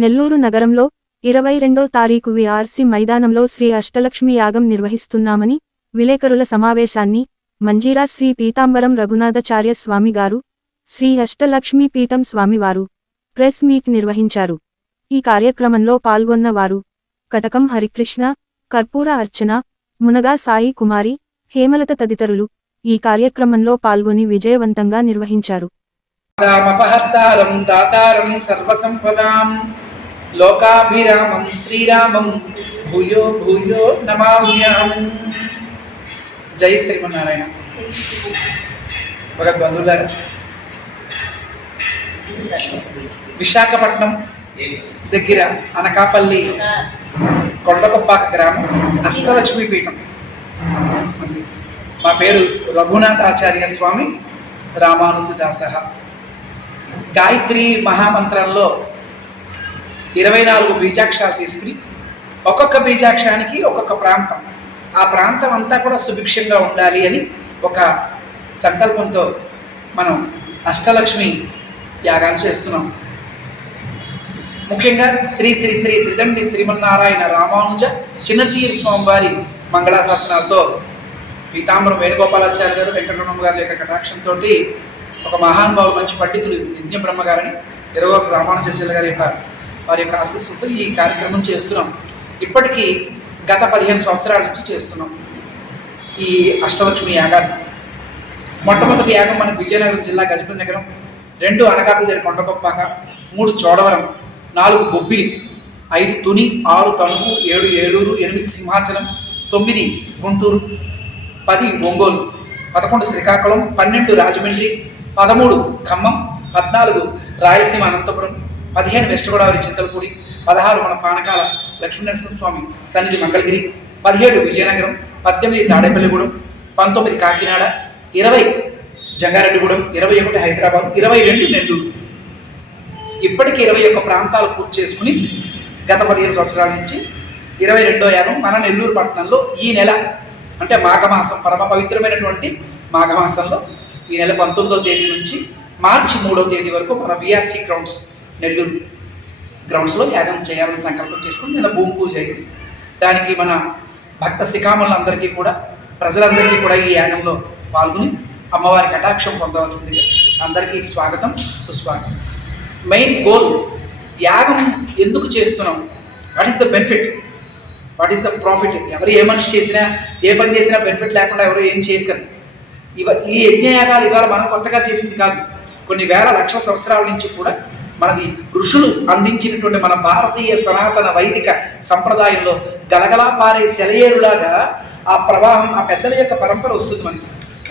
నెల్లూరు నగరంలో ఇరవై రెండో తారీఖు విఆర్సి మైదానంలో శ్రీ అష్టలక్ష్మి యాగం నిర్వహిస్తున్నామని విలేకరుల సమావేశాన్ని మంజీరా శ్రీ పీతాంబరం రఘునాథాచార్య స్వామి గారు శ్రీ అష్టలక్ష్మి పీఠం స్వామివారు ప్రెస్ మీట్ నిర్వహించారు. ఈ కార్యక్రమంలో పాల్గొన్న వారు కటకం హరికృష్ణ కర్పూర అర్చన మునగా సాయి కుమారి హేమలత తదితరులు ఈ కార్యక్రమంలో పాల్గొని విజయవంతంగా నిర్వహించారు. దాతారం సర్వసంపదాం. లోకాభిరామం శ్రీరామం భూయో భూయో నమామ్యాం జై శ్రీమన్నారాయణ. ఒక బంధువులారా విశాఖపట్నం దగ్గర అనకాపల్లి కొండకొప్పాక గ్రామం అష్టలక్ష్మి పీఠం. మా పేరు రఘునాథ ఆచార్య స్వామి రామానుజదాస గాయత్రి మహామంత్రంలో ఇరవై నాలుగు బీజాక్షరాలు తీసుకుని ఒక్కొక్క బీజాక్షరానికి ఒక్కొక్క ప్రాంతం. ఆ ప్రాంతం అంతా కూడా సుభిక్షంగా ఉండాలి అని ఒక సంకల్పంతో మనం అష్టలక్ష్మి యాగాలు చేస్తున్నాం. ముఖ్యంగా శ్రీ శ్రీ శ్రీ త్రిదండి శ్రీమన్నారాయణ రామానుజ చిన్నచీరు స్వామివారి మంగళాశాసనాలతో పీతాంబరం వేణుగోపాలాచార్య గారు వెంకటరమణ గారి యొక్క కటాక్షంతో ఒక మహానుభావులు మంచి పండితులు యజ్ఞ బ్రహ్మ గారిని ఇరవై రామానుజాచార్య గారి యొక్క వారి యొక్క ఆశీస్సులతో ఈ కార్యక్రమం చేస్తున్నాం. ఇప్పటికీ గత పదిహేను సంవత్సరాల నుంచి చేస్తున్నాం. ఈ అష్టలక్ష్మి యాగాన్ని మొట్టమొదటి యాగం మన విజయనగరం జిల్లా గజపతి నగరం. రెండు అనకాపల్లి కొండకొప్పాక మూడు చోడవరం నాలుగు బొబ్బిలి ఐదు తుని ఆరు తణుకు ఏడు ఏలూరు ఎనిమిది సింహాచలం తొమ్మిది గుంటూరు పది ఒంగోలు పదకొండు శ్రీకాకుళం పన్నెండు రాజమండ్రి పదమూడు ఖమ్మం పద్నాలుగు రాయలసీమ అనంతపురం పదిహేను వెస్ట్ గోదావరి చింతలపూడి పదహారు మన పానకాల లక్ష్మీనరసింహ స్వామి సన్నిధి మంగళగిరి పదిహేడు విజయనగరం పద్దెనిమిది తాడేపల్లిగూడెం పంతొమ్మిది కాకినాడ ఇరవై జంగారెడ్డిగూడెం ఇరవై ఒకటి హైదరాబాద్ ఇరవై రెండు నెల్లూరు. ఇప్పటికి ఇరవై ఒక్క ప్రాంతాలు పూర్తి చేసుకుని గత పదిహేను సంవత్సరాల నుంచి ఇరవై రెండో యాగం మన నెల్లూరు పట్టణంలో ఈ నెల అంటే మాఘమాసం పరమ పవిత్రమైనటువంటి మాఘమాసంలో ఈ నెల పంతొమ్మిదో తేదీ నుంచి మార్చి మూడో తేదీ వరకు మన బీఆర్సీ గ్రౌండ్స్ నెల్లూరు గ్రౌండ్స్లో యాగం చేయాలని సంకల్పం చేసుకుని నిన్న భూమి పూజ అయింది. దానికి మన భక్త శిఖాములందరికీ కూడా ప్రజలందరికీ కూడా ఈ యాగంలో పాల్గొని అమ్మవారి కటాక్షం పొందవలసిందిగా అందరికీ స్వాగతం సుస్వాగతం. మెయిన్ గోల్ యాగం ఎందుకు చేస్తున్నాం? What is the benefit what is the profit ఎవరు ఏ మనిషి చేసినా ఏ పని చేసినా బెనిఫిట్ లేకుండా ఎవరు ఏం చేయరు కదా. ఇవ ఈ యజ్ఞయాగాలు ఇవాళ మనం కొత్తగా చేసింది కాదు. కొన్ని వేల లక్షల సంవత్సరాల నుంచి కూడా మనకి ఋషులు అందించినటువంటి మన భారతీయ సనాతన వైదిక సంప్రదాయంలో గలగలా పారే సెలయేరులాగా ఆ ప్రవాహం ఆ పెద్దల యొక్క పరంపర వస్తుంది మనకి.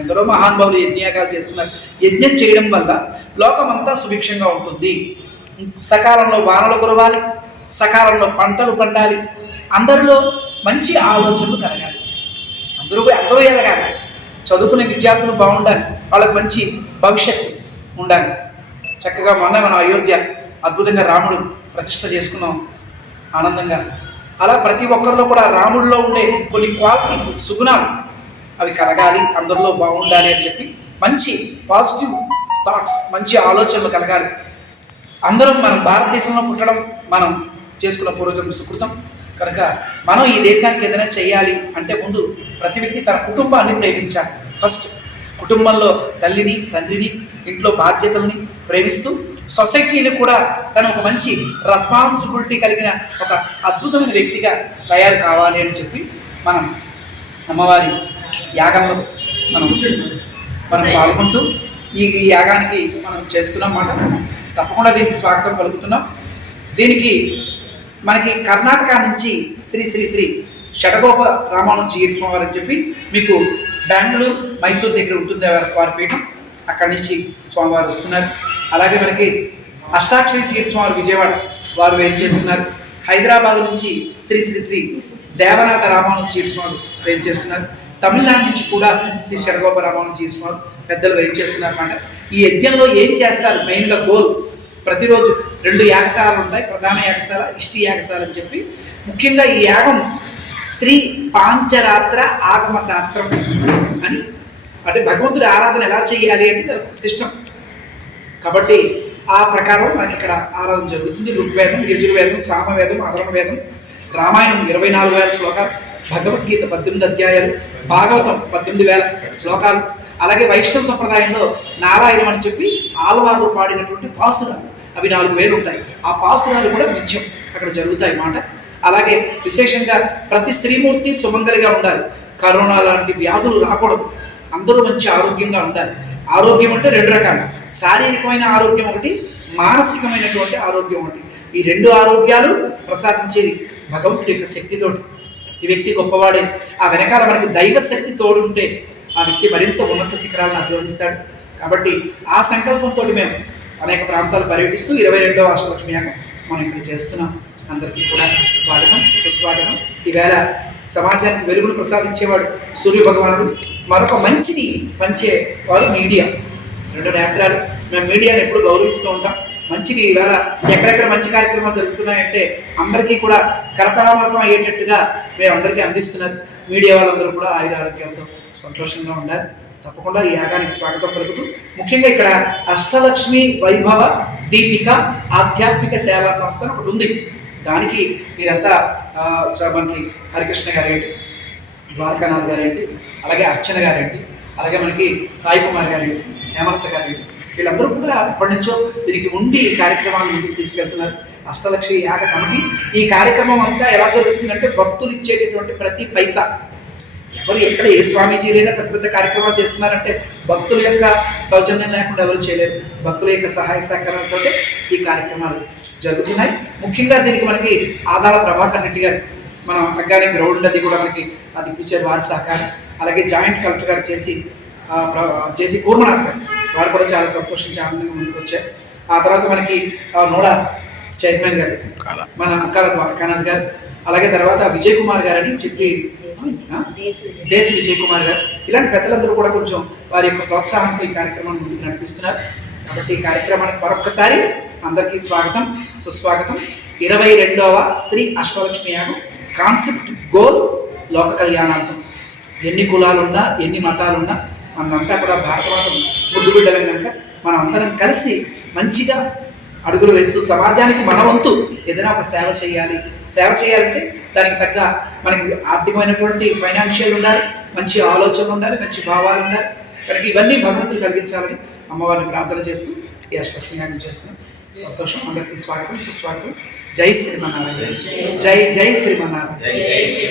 ఎందరో మహానుభావులు యజ్ఞయాగాలు చేస్తున్నారు. యజ్ఞం చేయడం వల్ల లోకమంతా సుభిక్షంగా ఉంటుంది. సకాలంలో వానలు కురవాలి సకాలంలో పంటలు పండాలి. అందరిలో మంచి ఆలోచనలు కలగాలి. అందరూ అందరూ ఎదగాలి. చదువుకునే విద్యార్థులు బాగుండాలి. వాళ్ళకి మంచి భవిష్యత్తు ఉండాలి. చక్కగా మొన్న మనం అయోధ్య అద్భుతంగా రాముడు ప్రతిష్ట చేసుకున్నాం ఆనందంగా. అలా ప్రతి ఒక్కరిలో కూడా రాముడిలో ఉండే కొన్ని క్వాలిటీస్ సుగుణాలు అవి కలగాలి అందరిలో బాగుండాలి అని చెప్పి మంచి పాజిటివ్ థాట్స్ మంచి ఆలోచనలు కలగాలి. అందరం మనం భారతదేశంలో పుట్టడం మనం చేసుకున్న పూర్వజన్మ సుకృతం. కనుక మనం ఈ దేశానికి ఏదైనా చేయాలి అంటే ముందు ప్రతి వ్యక్తి తన కుటుంబాన్ని ప్రేమించాలి. ఫస్ట్ కుటుంబంలో తల్లిని తండ్రిని ఇంట్లో బాధ్యతల్ని ప్రేమిస్తూ సొసైటీని కూడా తను ఒక మంచి రెస్పాన్సిబిలిటీ కలిగిన ఒక అద్భుతమైన వ్యక్తిగా తయారు కావాలి అని చెప్పి మనం అమ్మవారి యాగంలో మనం మనం పాల్గొంటూ ఈ యాగానికి మనం చేస్తున్నాం మాట తప్పకుండా దీనికి స్వాగతం పలుకుతున్నాం. దీనికి మనకి కర్ణాటక నుంచి శ్రీ శ్రీ శ్రీ షడగోప రామానుజీ స్వామి అని చెప్పి మీకు బెంగళూరు మైసూర్ దగ్గర ఉంటుంది వారి పీఠం? అక్కడి నుంచి స్వామివారు వస్తున్నారు. అలాగే మనకి అష్టాక్షరి జీర్స్వామి విజయవాడ వారు వేరు చేస్తున్నారు? హైదరాబాద్ నుంచి శ్రీ శ్రీ శ్రీ దేవనాథ రామానుజ జీర్స్వామి వేరు చేస్తున్నారు? తమిళనాడు నుంచి కూడా శ్రీ శరగోప రామానుజ జీర్స్వామి పెద్దలు వేరు చేస్తున్నారు అన్నమాట ఈ యజ్ఞంలో ఏం చేస్తారు? మెయిన్గా గోల్. ప్రతిరోజు రెండు యాగశాలలు ఉంటాయి. ప్రధాన యాగశాల ఇష్టి యాగశాల అని చెప్పి. ముఖ్యంగా ఈ యాగం శ్రీ పాంచరాత్ర ఆగమ శాస్త్రం అని అంటే భగవంతుడి ఆరాధన ఎలా చేయాలి అంటే దానికి సిస్టమ్. కాబట్టి ఆ ప్రకారం మనకి ఇక్కడ ఆరాధన జరుగుతుంది. ఋగ్వేదం యజుర్వేదం సామవేదం అధర్మవేదం రామాయణం ఇరవై నాలుగు వేల శ్లోకాలు భగవద్గీత పద్దెనిమిది అధ్యాయాలు భాగవతం పద్దెనిమిది వేల శ్లోకాలు అలాగే వైష్ణవ సంప్రదాయంలో నారాయణం అని చెప్పి ఆలవార్లు పాడినటువంటి పాసురాలు. అవి నాలుగు వేలు ఉంటాయి. ఆ పాసురాలు కూడా నిత్యం అక్కడ జరుగుతాయి మాట. అలాగే విశేషంగా ప్రతి స్త్రీమూర్తి సుమంగలిగా ఉండాలి. కరోనా లాంటి వ్యాధులు రాకూడదు. అందరూ మంచి ఆరోగ్యంగా ఉండాలి. ఆరోగ్యం అంటే రెండు రకాలు. శారీరకమైన ఆరోగ్యం ఒకటి మానసికమైనటువంటి ఆరోగ్యం ఒకటి. ఈ రెండు ఆరోగ్యాలు ప్రసాదించేది భగవంతుడి యొక్క శక్తితోటి. ప్రతి వ్యక్తి గొప్పవాడే. ఆ వెనకాల మనకి దైవ శక్తి తోడుంటే ఆ వ్యక్తి మరింత ఉన్నత శిఖరాలను అధిరోహిస్తాడు కాబట్టి ఆ సంకల్పంతో మేము అనేక ప్రాంతాలు పర్యటిస్తూ ఇరవై రెండవ అష్టలక్ష్మి యాగం మనం ఇక్కడ చేస్తున్నాం. అందరికీ కూడా స్వాగతం సుస్వాగతం. ఈవేళ సమాజానికి వెలుగును ప్రసాదించేవాడు సూర్య భగవానుడు మరొక మంచిని పంచేవాడు మీడియా. రెండు నేత్రాలు. మేము మీడియాని ఎప్పుడు గౌరవిస్తూ ఉంటాం. మంచిది ఇవాళ ఎక్కడెక్కడ మంచి కార్యక్రమాలు జరుగుతున్నాయంటే అందరికీ కూడా కరతలామలకం అయ్యేటట్టుగా మీరు అందరికీ అందిస్తున్నారు. మీడియా వాళ్ళందరూ కూడా ఆయుర ఆరోగ్యంతో సంతోషంగా ఉండాలి. తప్పకుండా ఈ యాగానికి స్వాగతం పలుకుతూ ముఖ్యంగా ఇక్కడ అష్టలక్ష్మి వైభవ దీపిక ఆధ్యాత్మిక సేవా సంస్థ ఒకటి ఉంది. దానికి మీరంతా మనకి హరికృష్ణ గారేంటి ద్వారకానాథ్ గారేంటి అలాగే అర్చన గారేంటి అలాగే మనకి సాయి కుమార్ గారేంటి హేమలత గారేంటి వీళ్ళందరూ కూడా ఎప్పటి నుంచో దీనికి ఉండి ఈ కార్యక్రమాన్ని ముందుకు తీసుకెళ్తున్నారు. అష్టలక్ష యాగ కమిటీ. ఈ కార్యక్రమం అంతా ఎలా జరుగుతుందంటే భక్తులు ఇచ్చేటటువంటి ప్రతి పైసా. ఎవరు ఎక్కడ ఏ స్వామీజీలైనా పెద్ద పెద్ద కార్యక్రమాలు చేస్తున్నారంటే భక్తుల యొక్క సౌజన్యం లేకుండా ఎవరు చేయలేరు. భక్తుల యొక్క సహాయ సహకారాలతో ఈ కార్యక్రమాలు జరుగుతున్నాయి. ముఖ్యంగా దీనికి మనకి ఆదాల ప్రభాకర్ రెడ్డి గారు మన ఆర్గానిక్ గ్రౌండ్ అది కూడా మనకి అది పిచ్చారు వారి సహకారం. అలాగే జాయింట్ కలెక్టర్ గారు చేసి చేసి కూర్మనాథ్ గారు వారు కూడా చాలా సంతోషించి ఆనందంగా ముందుకు వచ్చారు. ఆ తర్వాత మనకి నోడా చైర్మన్ గారు మన ముక్కాల ద్వారకానాథ్ గారు అలాగే తర్వాత విజయ్ కుమార్ గారని చెప్పి ఆ? దేశ విజయ్ కుమార్ గారు. ఇలాంటి పెద్దలందరూ కూడా కొంచెం వారి యొక్క ప్రోత్సాహంతో ఈ కార్యక్రమాన్ని ముందుకు నడిపిస్తున్నారు. కాబట్టి ఈ కార్యక్రమానికి మరొక్కసారి అందరికీ స్వాగతం. సుస్వాగతం. ఇరవై రెండవ శ్రీ అష్టలక్ష్మి యాగం కాన్సెప్ట్ గోల్ లోక కళ్యాణార్థం. ఎన్ని కులాలున్నా ఎన్ని మతాలున్నా మనంతా కూడా భారతమాత ముద్దు బిడ్డలం కనుక మనం అందరం కలిసి మంచిగా అడుగులు వేస్తూ సమాజానికి మన వంతు ఏదైనా ఒక సేవ చేయాలి. సేవ చేయాలంటే దానికి తగ్గ మనకి ఆర్థికమైనటువంటి ఫైనాన్షియల్ ఉండాలి మంచి ఆలోచనలు ఉండాలి మంచి భావాలు ఉండాలి. కనుక ఇవన్నీ భగవంతుడు కలిగించాలని అమ్మవారిని ప్రార్థన చేస్తూ ఈ అష్టలక్ష్మి చేస్తున్నాం సంతోషం. అందరికీ స్వాగతం సుస్వాగతం. జై శ్రీమన్నారాయణ. జై జై శ్రీమన్నారాయణ.